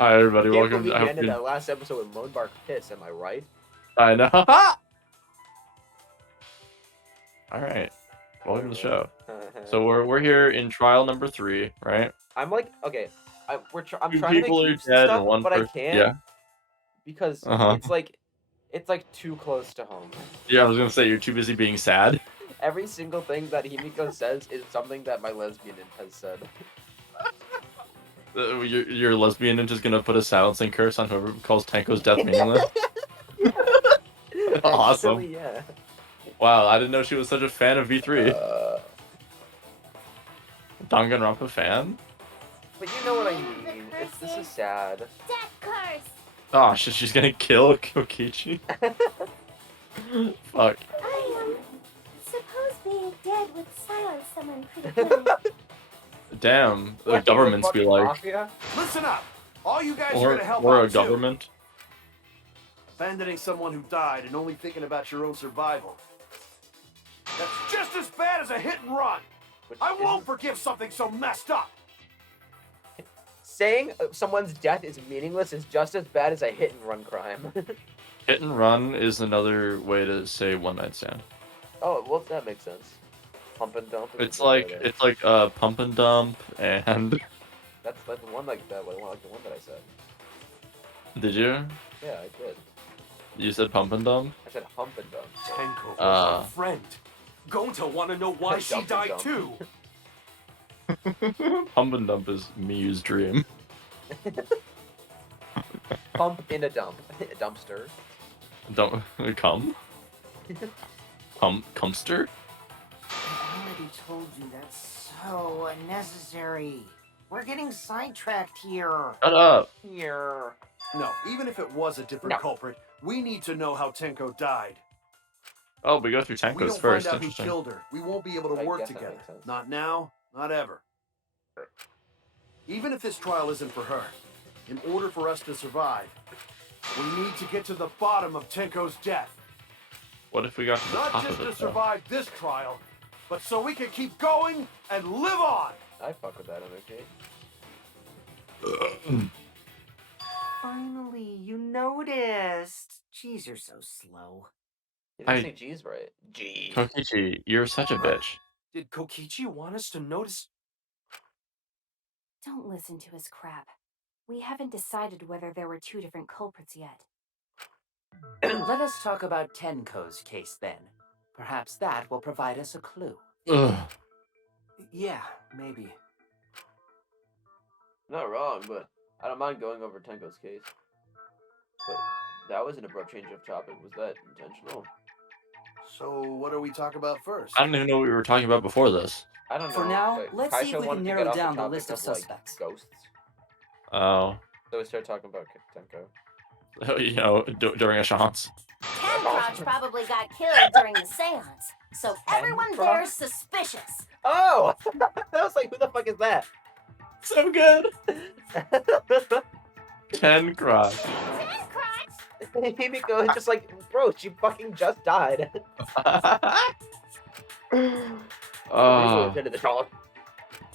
Hi everybody, Can't welcome. believe I we hope ended you. that last episode with Moanbark Piss, am I right? I know. All right, welcome to the show. So we're here in trial number 3, right? I'm like, okay, I'm Two trying to make people are use of dead and stuff, one but I person. can't Yeah. because Uh-huh. it's like too close to home. Yeah, I was gonna say you're too busy being sad. Every single thing that Himiko says is something that my lesbian has said. Your lesbian is just gonna put a silencing curse on whoever calls Tanko's death meaningless. Awesome. Actually, yeah. Wow, I didn't know she was such a fan of V3. Danganronpa fan? But you know what I mean. This is sad. Death curse! Oh shit, she's gonna kill Kokichi. Fuck. I suppose being dead would silence someone pretty good. Damn, the What, governments be fucking like, mafia? Listen up! All you guys are gonna help or out a too. government. Abandoning someone who died and only thinking about your own survival. That's just as bad as a hit and run! I won't forgive something so messed up! Saying someone's death is meaningless is just as bad as a hit and run crime. Hit and run is another way to say one night stand. Oh, well, that makes sense. Pump and dump. It's like pump and dump and. That's like the one like that. Like the one that I said. Did you? Yeah, I did. You said pump and dump. I said hump and dump. Tenko was our friend. Going to want to know why she Dump and died dump. too. Pump and dump is Miu's dream. Pump in a dump. A dumpster. Don't come. Cumster. I already told you that's so unnecessary. We're getting sidetracked here. Shut up. Here. No, even if it was a different culprit, we need to know how Tenko died. Oh, we go through We Tanko's don't first. find out who Interesting. killed her. We won't be able to I work guess that together. makes sense. Not now, not ever. Even if this trial isn't for her, in order for us to survive, we need to get to the bottom of Tenko's death. What if we got to the Not top just of to it? Though? survive this trial, but so we can keep going and live on. I fuck with that energy. Finally, you noticed. Jeez, you're so slow. You didn't say G's right. G. Kokichi, you're such a bitch. Did Kokichi want us to notice? Don't listen to his crap. We haven't decided whether there were 2 different culprits yet. Let us talk about Tenko's case then. Perhaps that will provide us a clue. Ugh. Yeah, maybe. Not wrong, but I don't mind going over Tenko's case. But that was an abrupt change of topic. Was that intentional? So what do we talk about first? I don't even know what we were talking about before this. I don't know. For now, but let's see if Kaito we wanted can to narrow get off down the topic list of like, suspects. ghosts. Oh, So we started talking about Tenko. you know, during a chance. Cancrotch probably got killed during the seance, so everyone there's suspicious. Oh! I was like, who the fuck is that? So good. 10 cry. Cancrotch! Himiko is just like, bro, she fucking just died. Oh,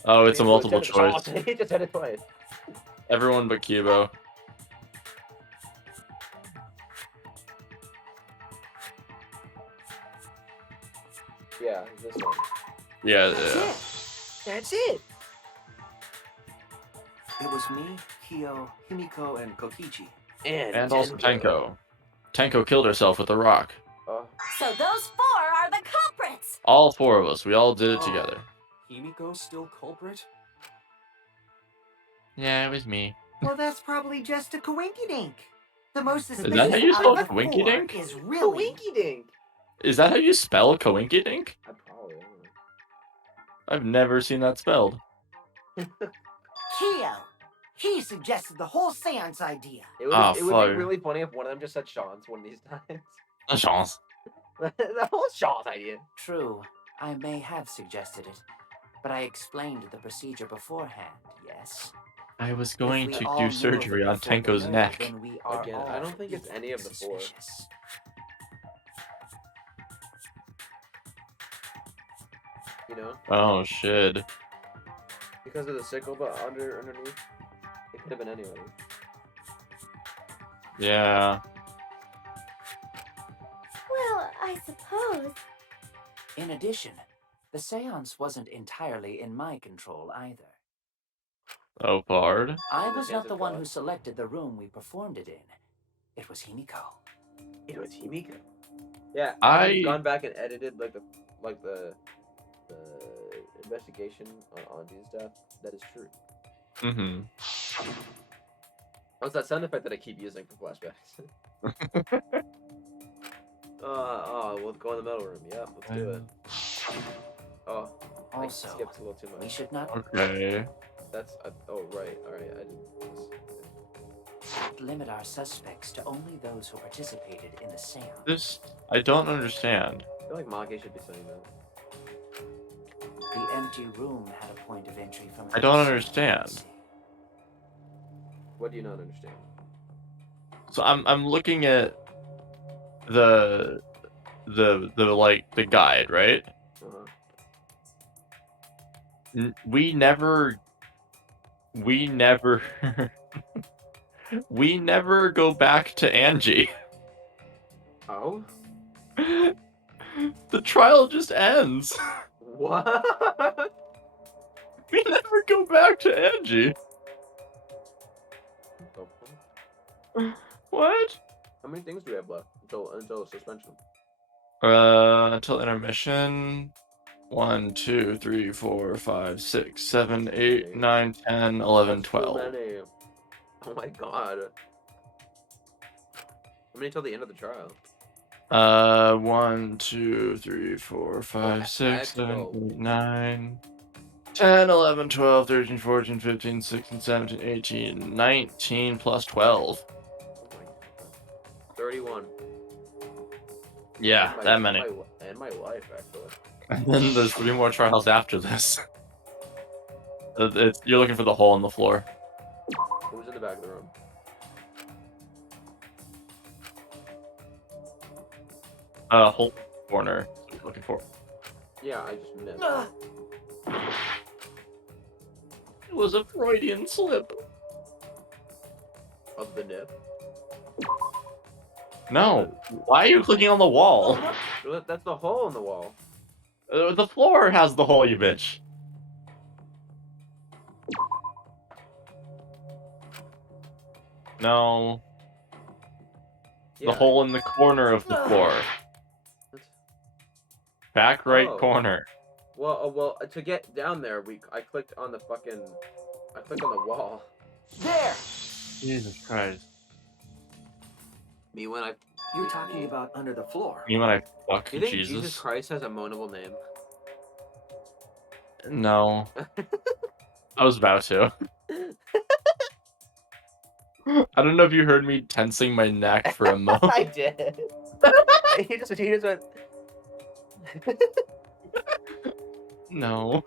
oh, it's a multiple choice. He just said it twice. Everyone but Kibo. Yeah, this one. Yeah, That's it. It was me, Kyo, Himiko, and Kokichi. and also Tenko. Tenko killed herself with a rock. So those 4 are the culprits! All 4 of us. We all did it together. Himiko still culprit? Yeah, it was me. Well, that's probably just a coinky-dink. The most that suspicious how you out spell of the 4 coinky-dink? is The really... winky dink. Is that how you spell Coinkydink? I probably don't know. I've never seen that spelled. Kyo. He suggested the whole seance idea. It would, Ah, it would fuck. be really funny if one of them just said Sean's one of these times. A chance. The whole Sean's idea. True, I may have suggested it, but I explained the procedure beforehand, yes? I was If going we to all do knew of surgery it on before the Tenko's murder, neck. then we are Again, I all don't think it's any of the 4. suspicious. You know? Oh shit. Because of the sickle, but underneath. It could have been any of them. Yeah. Well, I suppose. In addition, the seance wasn't entirely in my control either. Oh, Bard. I was Hands not the of one God. who selected the room we performed it in. It was Himiko. It was Himiko. Yeah, I- I've gone back and edited the investigation on these stuff. That is true. Mm-hmm. What's that sound effect that I keep using for flashbacks? We'll go in the metal room. Yeah, let's do it. Oh, Also, I skipped a little too we much. should not Okay. That's oh right, all right. I didn't. limit our suspects to only those who participated in the seance. This I don't understand. I feel like Maki should be saying that. The empty room had a point of entry from I don't outside, understand. you see. What do you not understand? So I'm looking at the like the guide, right? Uh-huh. We never we never go back to Angie. Oh? The trial just ends. What? We never go back to Angie. What? How many things do we have left until suspension? Until intermission. 1, 2, 3, 4, 5, 6, 7, 8, 9, 10, 11, That's 12. Too many. Oh my god. How many till the end of the trial? 1, 2, 3, 4, 5, 6, 7, Excellent. 8, 9, 10, 11, 12, 13, 14, 15, 16, 17, 18, 19 plus 12. Oh my god. 31. Yeah, And that many. And my life, actually. And then there's 3 more trials after this. You're looking for the hole in the floor. Who's in the back of the room? Hole corner. That's what you're looking for. Yeah, I just missed. It was a Freudian slip. Of the nip. No. Why are you clicking on the wall? Well, that's the hole in the wall. The floor has the hole, you bitch. No. Yeah. The hole in the corner of the floor. Back right Oh. corner. Well, to get down there, I clicked on the fucking. I clicked on the wall. There! Jesus Christ. Me when I. You're talking about under the floor. You mean I fuck Do you think Jesus? Jesus Christ has a moanable name? No. I was about to. I don't know if you heard me tensing my neck for a moment. I did. he just went. No.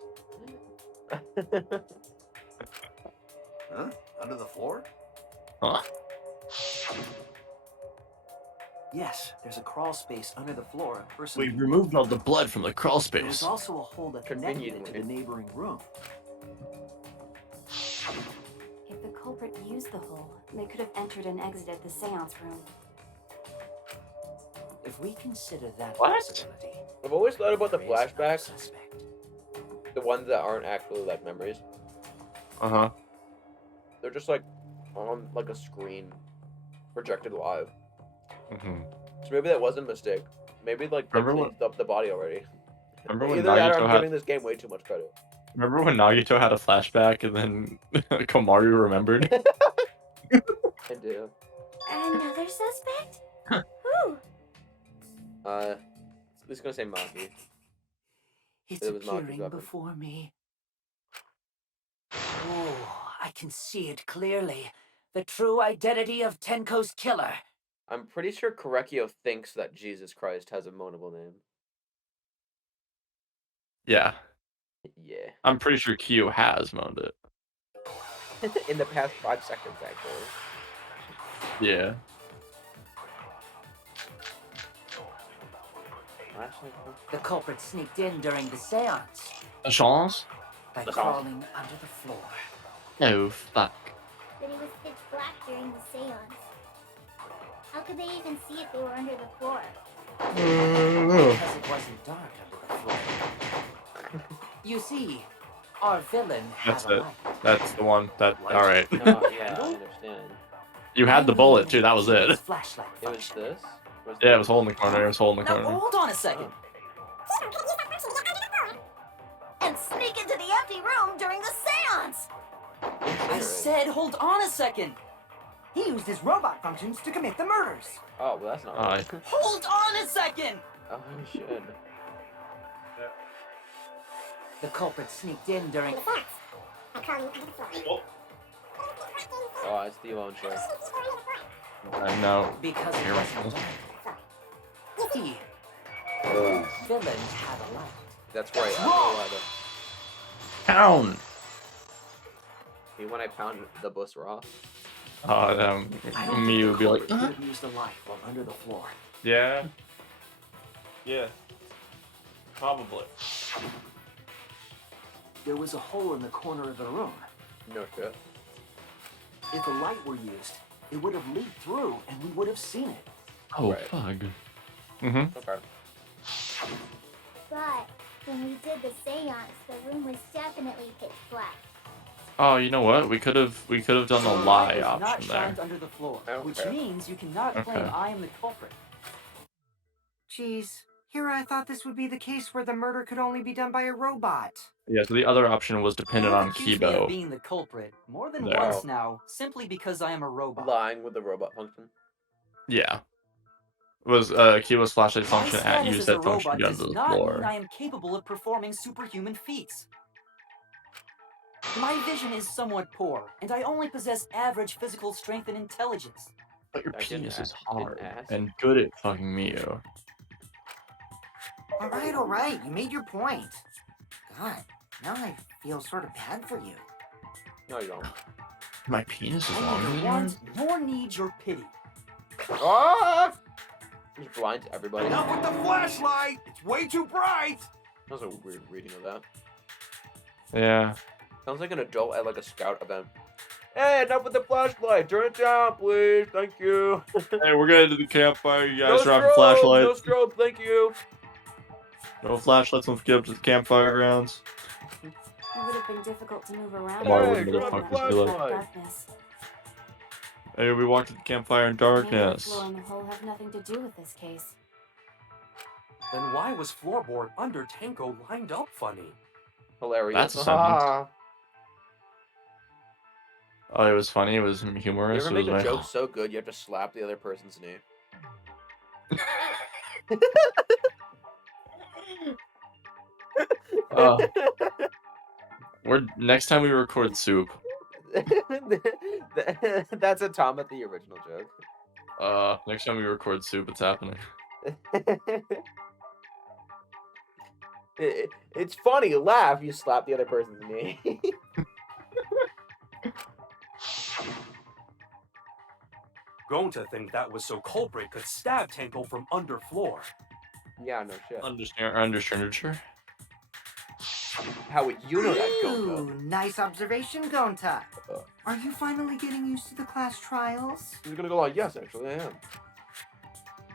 Huh? Under the floor? Huh? Yes, there's a crawl space under the floor. A person. We removed all the blood from the crawl There was space. also a hole that connected it to Conveniently. the neighboring room. If the culprit used the hole, they could have entered and exited the seance room. If we consider that What? possibility, I've always thought about the there is no flashbacks, suspect. the ones that aren't actually like memories. Uh-huh. They're just like on like a screen, projected live. Mm-hmm. So maybe that wasn't a mistake. Maybe like they Remember when- cleaned up the body already. Remember when Either that or Nagito I'm had... giving this game way too much credit. Remember when Nagito had a flashback and then Komaru remembered? I do. Another suspect? Who? It's gonna say Maki. It's It was Maki's appearing weapon. before me. Oh, I can see it clearly. The true identity of Tenko's killer. I'm pretty sure Korekio thinks that Jesus Christ has a moanable name. Yeah. Yeah. I'm pretty sure Kyo has moaned it. In the past 5 seconds, actually. Yeah. The culprit sneaked in during the seance A chance? by crawling under the floor. Oh, fuck. But it was pitch black during the seance. How could they even see if they were under the floor? Because it wasn't dark under the floor. You see, our villain had That's a it. light. That's the one. That. What? All right. Oh, yeah, I understand. You had the bullet too. That was it. Flashlight It was function. this? Yeah, it was holding the corner. It was holding the Now corner. hold on a second. And sneak into the empty room during the seance. I said hold on a second. He used his robot functions to commit the murders. Oh, well, that's not right. Hold on a second. Oh, you should. The culprit sneaked in during. Oh, it's the own show. I know. Because it You're wasn't right. dark. The villain had a light. That's right. I know why Pound. when I pound the bus raw. I don't Me think would the be like, culprit could have used a light while under the floor. yeah. Yeah. Probably. There was a hole in the corner of the room. No shit. If a light were used, it would have leaked through and we would have seen it. Oh, Right. bug. Mm-hmm. Okay. But when we did the seance, the room was definitely pitch black. Oh, you know what? We could have done the lie was not option there. shined under the floor, which Okay. means you cannot claim Okay. I am the culprit. Geez, here I thought this would be the case where the murder could only be done by a robot. Yeah. So the other option was dependent You on have accused me of Kibo. being the culprit more than There. once now, simply because I am a robot. Lying with the robot function. Yeah. Was Kibo's flashlight My function at status you as a said function robot to be under does the not mean floor? I am capable of performing superhuman feats. My vision is somewhat poor, and I only possess average physical strength and intelligence. But your I didn't penis is ask- hard didn't ask. and good at fucking Mew. All right, you made your point. God, now I feel sort of bad for you. No, you don't. My penis is I longer neither than want yours? nor need your pity. Ah! Just blind to everybody. Enough with the flashlight! It's way too bright! That was a weird reading of that. Yeah. Sounds like an adult at like a scout event. Hey, enough with the flashlight! Turn it down, please. Thank you. Hey, we're going to the campfire. You guys no are having strobe, flashlight. no strobe, thank you. No flashlights when we get up to the campfire grounds. It would have been difficult to move around. Why Hey, would turn on the motherfuckers do that? flashlight. Darkness. Hey, we walked to the campfire in darkness. The floor and the hole have nothing to do with this case. Then why was floorboard under Tango lined up funny? Hilarious. That's a sentence. Ah. Oh, it was funny. It was You humorous. ever It was make a like, joke so good you have to slap the other person's name? we're next time we record soup. That's a Tom at the original joke. Next time we record soup, it's happening. It's funny, laugh, you slap the other person's name. Going to think that was so culprit could stab Tango from underfloor. Yeah, no shit. Understanding. How would you know that, Gonka? Ooh, nice observation, Gonta. Uh. Are you finally getting used to the class trials? He's gonna go like, yes, actually, I am.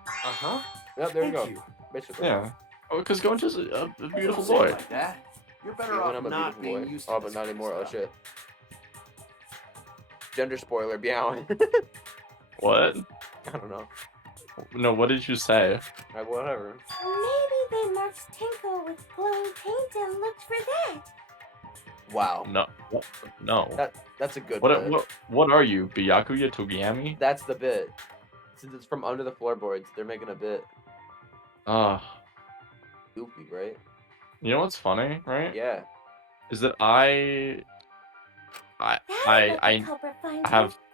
Uh-huh. Yep, there you Thank go. you. Basically. Yeah. Oh, because Gonta's a beautiful Don't say it boy. like that. You're better Even off I'm a not beautiful being boy. used to Oh, this but not kind of anymore. Oh stuff. shit. Gender spoiler, meow. What? I don't know. No, what did you say? Whatever. Maybe they marked Tinko with glowing paint and looked for that. Wow. No. What? No. That's a good What, bit. what are you? Byakuya Togami? That's the bit. Since it's from under the floorboards, they're making a bit. Goofy, right? You know what's funny, right? Yeah. Is that I have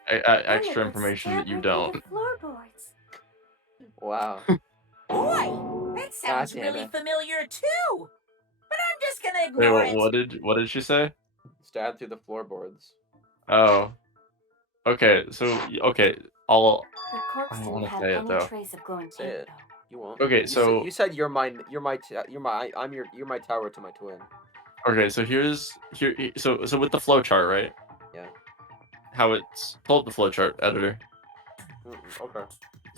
extra information that you don't. Floorboards. Wow. Boy, that sounds damn really it. familiar too. But I'm just gonna Wait, ignore it. what did she say? Stab through the floorboards. Oh. Okay, so I'll The corpse I don't didn't wanna have say it, any though. trace of glowing Say paint, it. though. You won't. Okay, You so you said you're my tower to my twin. so with the flowchart, right? Yeah. How it's pull up the flowchart editor. Okay.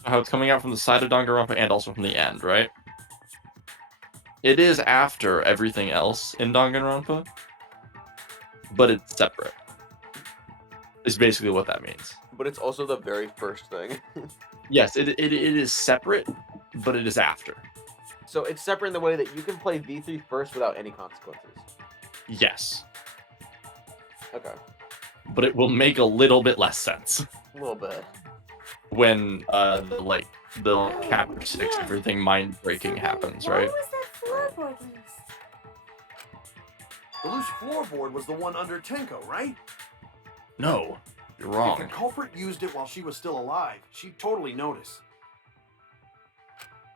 How it's coming out from the side of Danganronpa and also from the end, right? It is after everything else in Danganronpa, but it's separate. Is basically what that means. But it's also the very first thing. Yes, it is separate, but it is after. So it's separate in the way that you can play V3 first without any consequences. Yes, Okay. but it will make a little bit less sense A little bit. when the chapter 6 everything mind breaking happens, Why right? was that floorboard loose? The loose floorboard was the one under Tenko, right? No, you're If wrong. the culprit used it while she was still alive, she'd totally notice.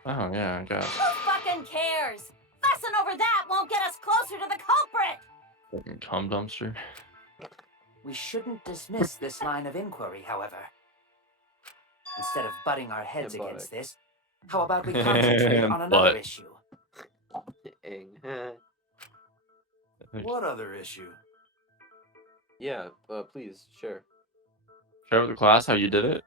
Oh yeah, I guess. Who fucking cares? Fussing over that won't get us closer to the culprit. Fucking cum dumpster. We shouldn't dismiss this line of inquiry, however. Instead of butting our heads Yeah, against this, how about we concentrate on another Butt. issue? What other issue? Yeah, please, share. Share with the class how you did it.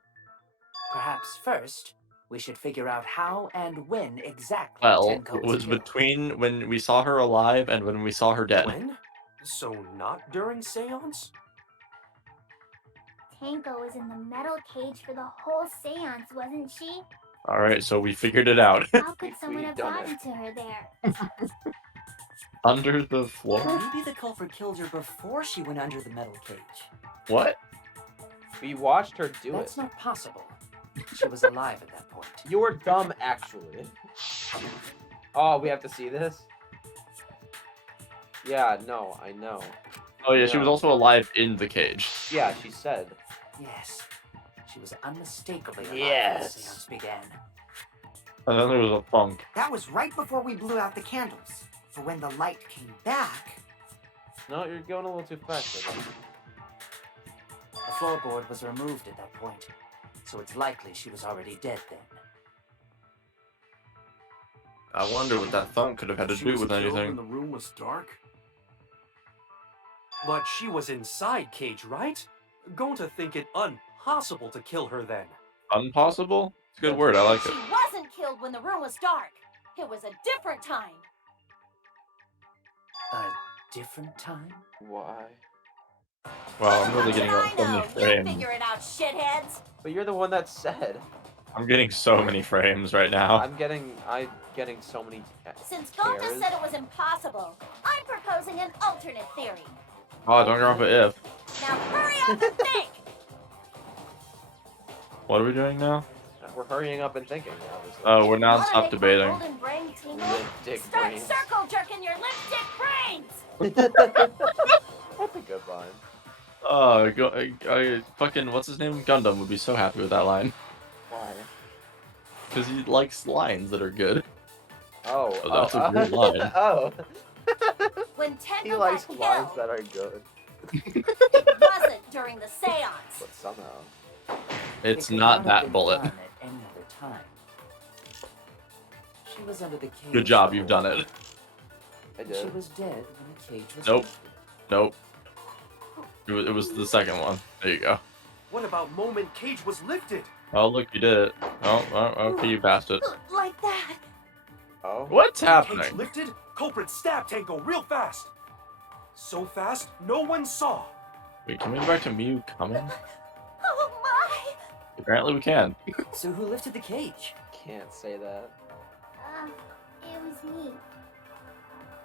Perhaps first, we should figure out how and when exactly Well, Tenko it was was killed. between when we saw her alive and when we saw her dead. When? So not during seance? Tanko was in the metal cage for the whole seance, wasn't she? All right, so we figured it out. How could someone We've have done gotten it. to her there? Under the floor? Maybe the culprit killed her before she went under the metal cage. What? We watched her do That's it. not possible. She was alive at that point. You were dumb, actually. Oh, we have to see this? Yeah, no, I know. Oh yeah, she was No. also alive in the cage. Yeah, she said. Yes, she was unmistakably alive when the Yes. seance began. And then there was a funk. That was right before we blew out the candles. But when the light came back, No, you're going a little too fast. I think. The floorboard was removed at that point, so it's likely she was already dead then. I wonder what that thunk could have had to She do was with killed anything. when the room was dark? But she was inside Cage, right? Going to think it impossible to kill her then. Unpossible? It's a good word, I like She it. wasn't killed when the room was dark. It was a different time. A different time? Why? Wow, I'm really How getting can so I many know? You frames. figure it out, shitheads. But you're the one that said. I'm getting so many frames right now. I'm getting so many. Since Gonta cares. said it was impossible, I'm proposing an alternate theory. Oh, don't go for if. Now hurry up and think. What are we doing now? We're hurrying up and thinking, obviously. Oh, we're Wanna non-stop make my debating. golden brain tingle? Lipstick Start brains. circle jerking your lipstick brains. That's a good line. Oh, fucking, what's his name? Gundam would be so happy with that line. Why? Because he likes lines that are good. Oh, Oh, that's a great line. Oh, When Tenko he likes got lines killed, that are good, it wasn't during the seance. but somehow. It's It could not have that been bullet. done at any other time. She was under the cage. Good job, the you've whole done it. I time. She did. was dead when the cage was Nope. lifted. Nope. It was the second one. There you go. What about moment Cage was lifted? Oh, look, you did it. Oh, okay, you passed it. Like that. Oh. What's Cage happening? lifted, culprit stabbed Tango real fast. So fast, no one saw. Wait, can we go back to Miu coming? Oh my. Apparently we can. So who lifted the cage? Can't say that. It was me.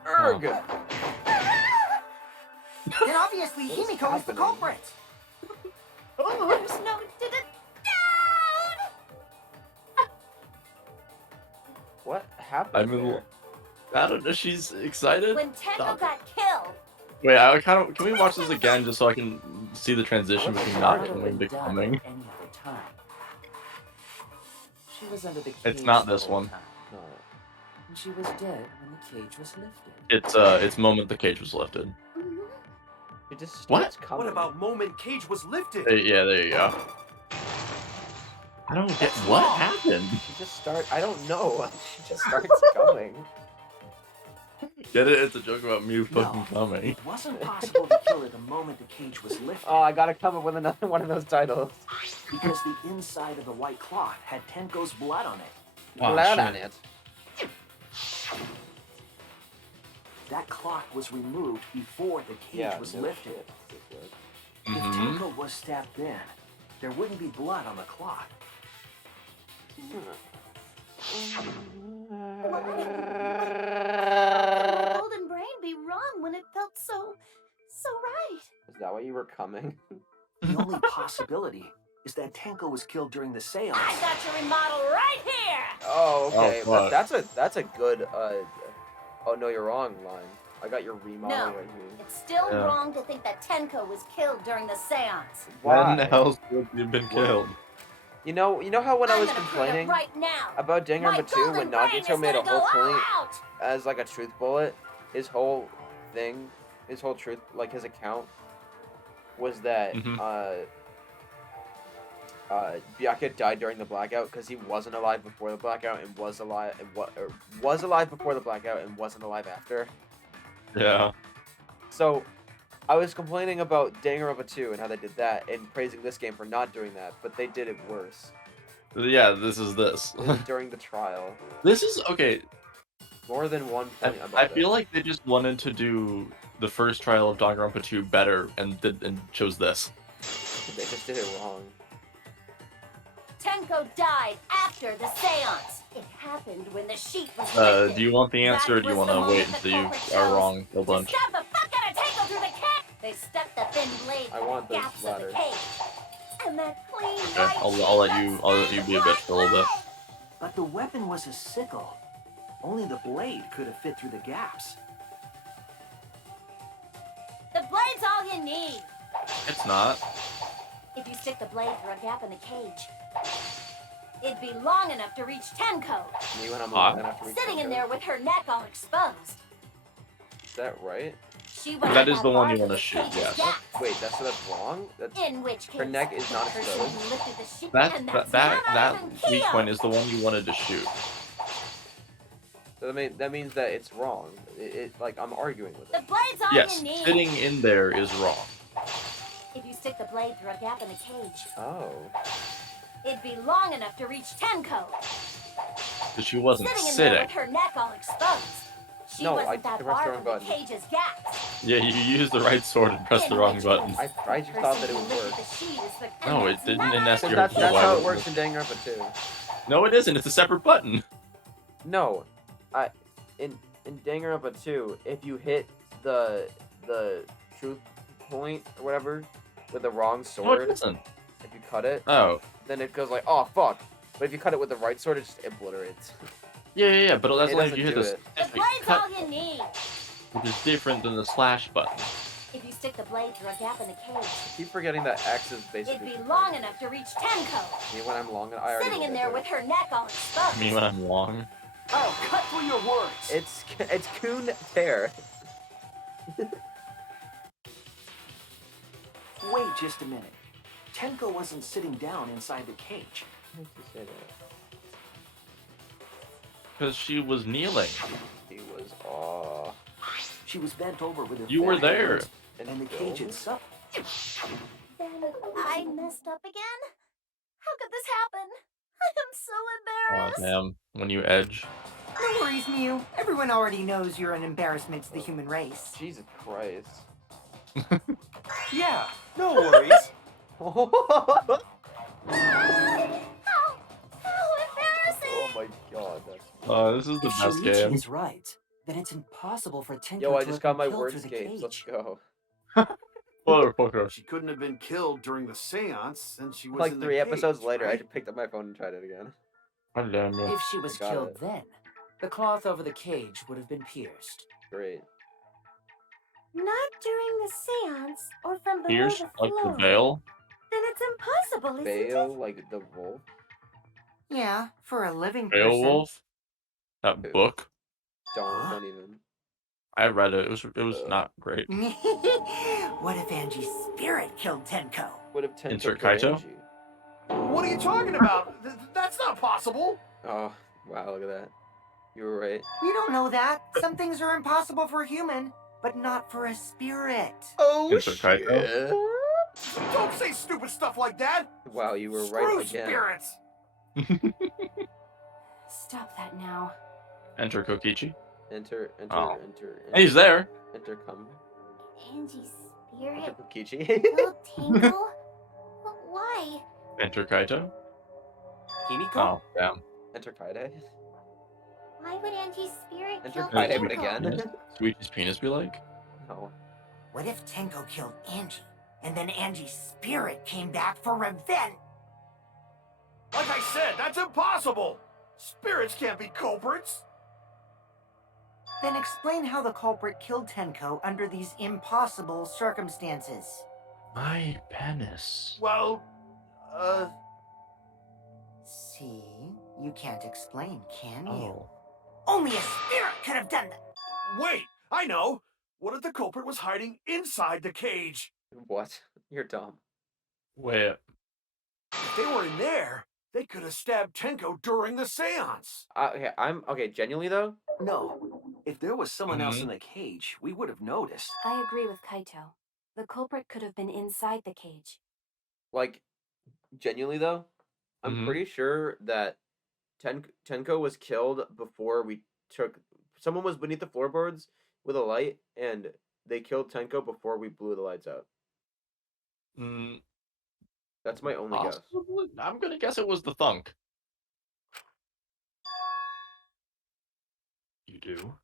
Erg. then obviously What is Himiko is the happening? culprit. There's no down. What happened? I mean, there? I don't know. She's excited. When Tenko Stop. got killed, Wait, I kind of. Can we watch this again just so I can see the transition What between could not have coming been to done coming? at any other time? She was under the cage. It's not the this whole one. time, No. and she was dead when the cage was lifted. It's moment the cage was lifted. It just What? starts coming. What about moment Cage was lifted? Yeah, there you go. I don't get what happened. She just start. I don't know. She just starts coming. Get it? It's a joke about Mew No, fucking coming. it wasn't possible to kill her the moment the cage was lifted. Oh, I gotta come up with another one of those titles. Because the inside of the white cloth had Tenko's blood on it. Oh, Blood shit. on it. That cloth was removed before the cage was lifted. Shit. If Mhm. Tenko was stabbed then, there wouldn't be blood on the cloth. The golden brain be wrong when it felt so right. Is that why you were coming? The only possibility is that Tenko was killed during the seance. I got your remodel right here. Oh, okay. Oh, fuck. That's a good oh no, you're wrong line. I got your remodel No. right here. It's still Yeah. wrong to think that Tenko was killed during the seance. When else would you been killed? You know how when I I'm was gonna prove it complaining right now. about My Danganronpa 2 when golden brain Nagito is made a gonna whole go all point out. as like a truth bullet, his whole thing, his whole truth, like his account was that Mhm. Byakuya died during the blackout because he wasn't alive before the blackout and was alive before the blackout and wasn't alive after. Yeah. So, I was complaining about Danganronpa 2 and how they did that, and praising this game for not doing that, but they did it worse. Yeah, this is this. This is during the trial. This is okay. More than one I, point about I it. feel like they just wanted to do the first trial of Danganronpa 2 better and chose this. They just did it wrong. Tenko died after the seance. It happened when the sheet was Do lifted. you want the answer or do you That want was to the wait moment until the you culprit are chose wrong a to bunch? stab the fuck out of Tenko through the cage. They stuck the thin blade I through want the this gaps of ladder. the cage. And that clean Okay, white I'll sheet let you be a bitch for a little bit. But the weapon was a sickle. Only the blade could have fit through the gaps. The blade's all you need. It's not. If you stick the blade through a gap in the cage, it'd be long enough to reach Tenko, Me when I'm Hot. alive after we sitting in go. there with her neck all exposed. Is that right? She was That is the one you wanna shoot, yes. Wait, so that's wrong? That's In which case, her neck is not the person exposed? who lifted the sheet That and that that's that, Yama that weak Kyo. point is the one you wanted to shoot. So that means that it's wrong. It like I'm arguing with The it. blade's all Yes, you need. sitting in there is wrong. If you stick the blade through a gap in the cage, Oh. it'd be long enough to reach Tenko, Because she wasn't sitting in there sitting. with her neck all exposed. She No, I wasn't that pressed the far wrong from the button. cage's gaps. Yeah, you used the right sword and pressed the In wrong which button. case, I just thought that it would person who work. lifted the sheet is the- No, and it that's didn't Yama in Because SDR. that's Why how would it works it? in Danganronpa 2. No, it isn't. It's a separate button. No, in Danganronpa 2, if you hit the truth point or whatever with the wrong No, it sword, isn't. if you cut it, Oh, then it goes like, oh fuck. But if you cut it with the right sword, it just obliterates. yeah. But that's It only if doesn't you hit do the it. The specific blade's cut, all you need. which is different than the slash button. If you stick the blade through a gap in the cage, I keep forgetting that X is it'd basically. be long enough to reach Tenko, Me when I'm long, I already sitting in did there that. with her neck all exposed. Me when I'm long. Oh, cut through your words. It's Kun Tear. Wait just a minute. Tenko wasn't sitting down inside the cage. Because she was kneeling. He was She was bent over with her You were face there. against- and the cage itself. Then I messed up again? How could this happen? I am so Oh, embarrassed. damn. When you edge. No worries, Mew. Everyone already knows you're an embarrassment to the human race. Jesus Christ. Yeah, no worries. Oh How embarrassing! my god, that's. This is the If best Shinichi game. is right, then it's impossible for Tenko Yo, I to just have got my been killed through the wordscapes. Let's cage. go. Motherfucker. She couldn't have been killed during the seance since she was Like in the 3 episodes cage, later, I right? just picked up my phone and tried it again. God damn you. If she was I got killed it. then, the cloth over the cage would have been pierced. Great. Not during the seance or from below Here's the like floor. the veil. Then it's impossible, isn't it? Veil, like the wolf. Yeah, for a living person. Beowulf. That book. Don't even. I read it. It was not great. What if Angie's spirit killed Tenko? Would have Tenko Insert killed Kaito? Angie. What are you talking about? That's not possible. Oh, wow, look at that. You were right. We don't know that. Some things are impossible for a human, but not for a spirit. Oh Mr. Kaito? shit! Don't say stupid stuff like that! Wow, you were Screw right again. spirits! Stop that now. Enter Kokichi. Enter, Oh. enter. He's there. Enter, come. Angie's Enter spirit Kokichi. killed Tango? But why? Enter Kaito. Himiko? Oh, damn. Enter Kaide. Why would Angie's spirit Enter kill Kaide, Tango? but again. Sweetie's penis be like? No. What if Tenko killed Angie, and then Angie's spirit came back for revenge? Like I said, that's impossible! Spirits can't be culprits! Then explain how the culprit killed Tenko under these impossible circumstances. My penis. Well, See? You can't explain, can you? Oh. Only a spirit could have done that. wait! I know! What if the culprit was hiding inside the cage? What? You're dumb. Wait. If they were in there, they could have stabbed Tenko during the seance. Okay, genuinely though? No. If there was someone else Mhm. in the cage, we would have noticed. I agree with Kaito. The culprit could have been inside the cage. Like, genuinely though? I'm Mhm. pretty sure that Tenko was killed before we took. Someone was beneath the floorboards with a light, and they killed Tenko before we blew the lights out. Mm, That's my only guess. possibly? I'm gonna guess it was the thunk. You do?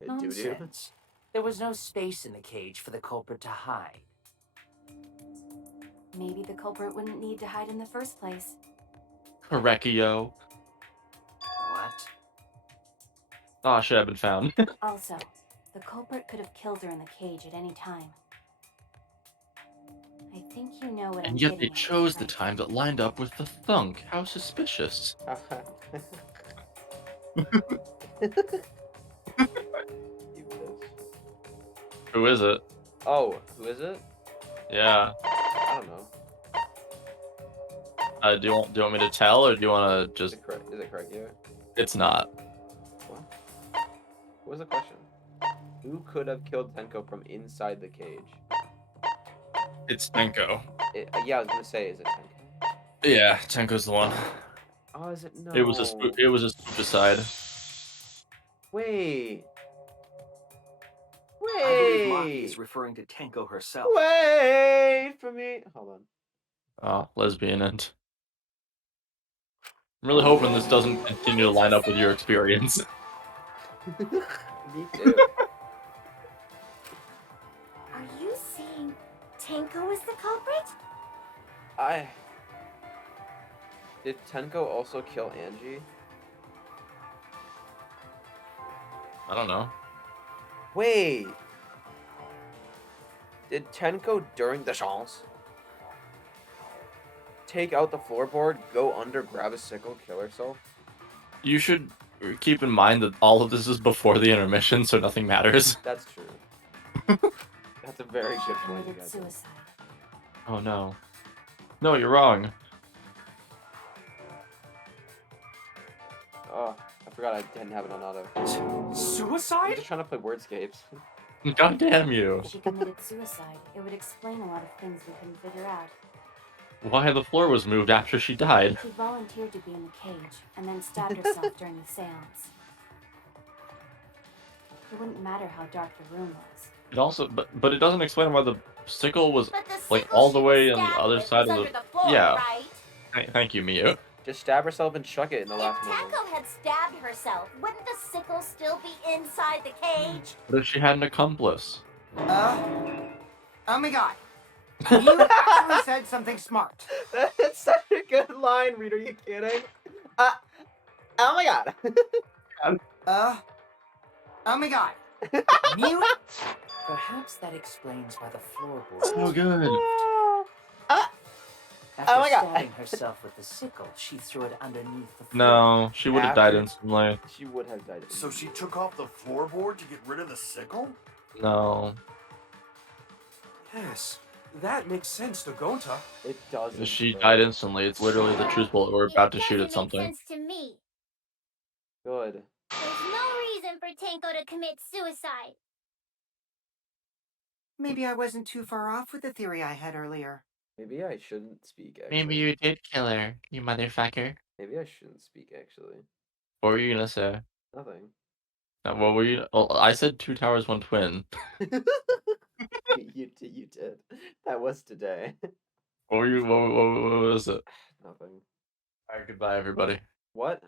Doo-doo. Nonsense. There was no space in the cage for the culprit to hide. Maybe the culprit wouldn't need to hide in the first place. Correcchio. What? Oh, shit, I've been found. Also, the culprit could have killed her in the cage at any time. I think you know what I'm And yet they getting at, chose the right? time that lined up with the thunk. How suspicious. You bitch. Who is it? Oh, who is it? Yeah. I don't know. Do you want me to tell, or do you want to Is just? it correct? Is it correct here? It's not. What? What was the question? Who could have killed Tenko from inside the cage? It's Tenko. Yeah, I was gonna say, is it Tenko? Yeah, Tenko's the one. Oh, is it? No. It was a suicide. Wait. I believe Maki Wait. is referring to Tenko herself. Wait for me. Hold on. Oh, lesbian and. I'm really hoping this doesn't continue to line up with your experience. Me too. Are you saying Tanko is the culprit? Did Tenko also kill Angie? I don't know. Wait. Did Tenko during the chance take out the floorboard, go under, grab a sickle, kill herself? You should keep in mind that all of this is before the intermission, so nothing matters. That's true. That's a very She good point, you committed guys. suicide. Oh no. No, you're wrong. Oh, I forgot I didn't have it on auto. I'm Suicide? just trying to play Wordscapes. God damn you. If she committed suicide, it would explain a lot of things we couldn't figure out. Why the floor was moved after she died. She volunteered to be in the cage and then stabbed herself during the seance. It wouldn't matter how dark the room was. It also, but it doesn't explain why the sickle was But the like sickle all the she way was on the stabbed other with side was of under the. floor, Yeah. right? Thank you, Mio. Just stab herself and chuck it in the If last moment. Tanko had stabbed herself, wouldn't the sickle still be inside the cage? What if she had an accomplice? Oh my god. You actually said something smart. That's such a good line, Reed. Are you kidding? Oh my god. Oh my god. Mute. Perhaps that explains why the floorboard. So good. After Oh my God. stabbing herself with the sickle, she threw it underneath the floor. No, she would have died After- instantly. She would have died. So she took off the floorboard to get rid of the sickle? No. Yes. That makes sense to Gonta. It doesn't. She though. died instantly. It's literally the truth bullet we're about to shoot It at doesn't make something. sense to me. Good. Tenko to commit suicide. Maybe I wasn't too far off with the theory I had earlier. Maybe I shouldn't speak, actually. Maybe you did kill her, you motherfucker. Maybe I shouldn't speak, actually. What were you gonna say? Nothing. What were you? Oh, I said 2 towers, 1 twin. You did. That was today. What were you? What was it? Nothing. Alright, goodbye, everybody. What?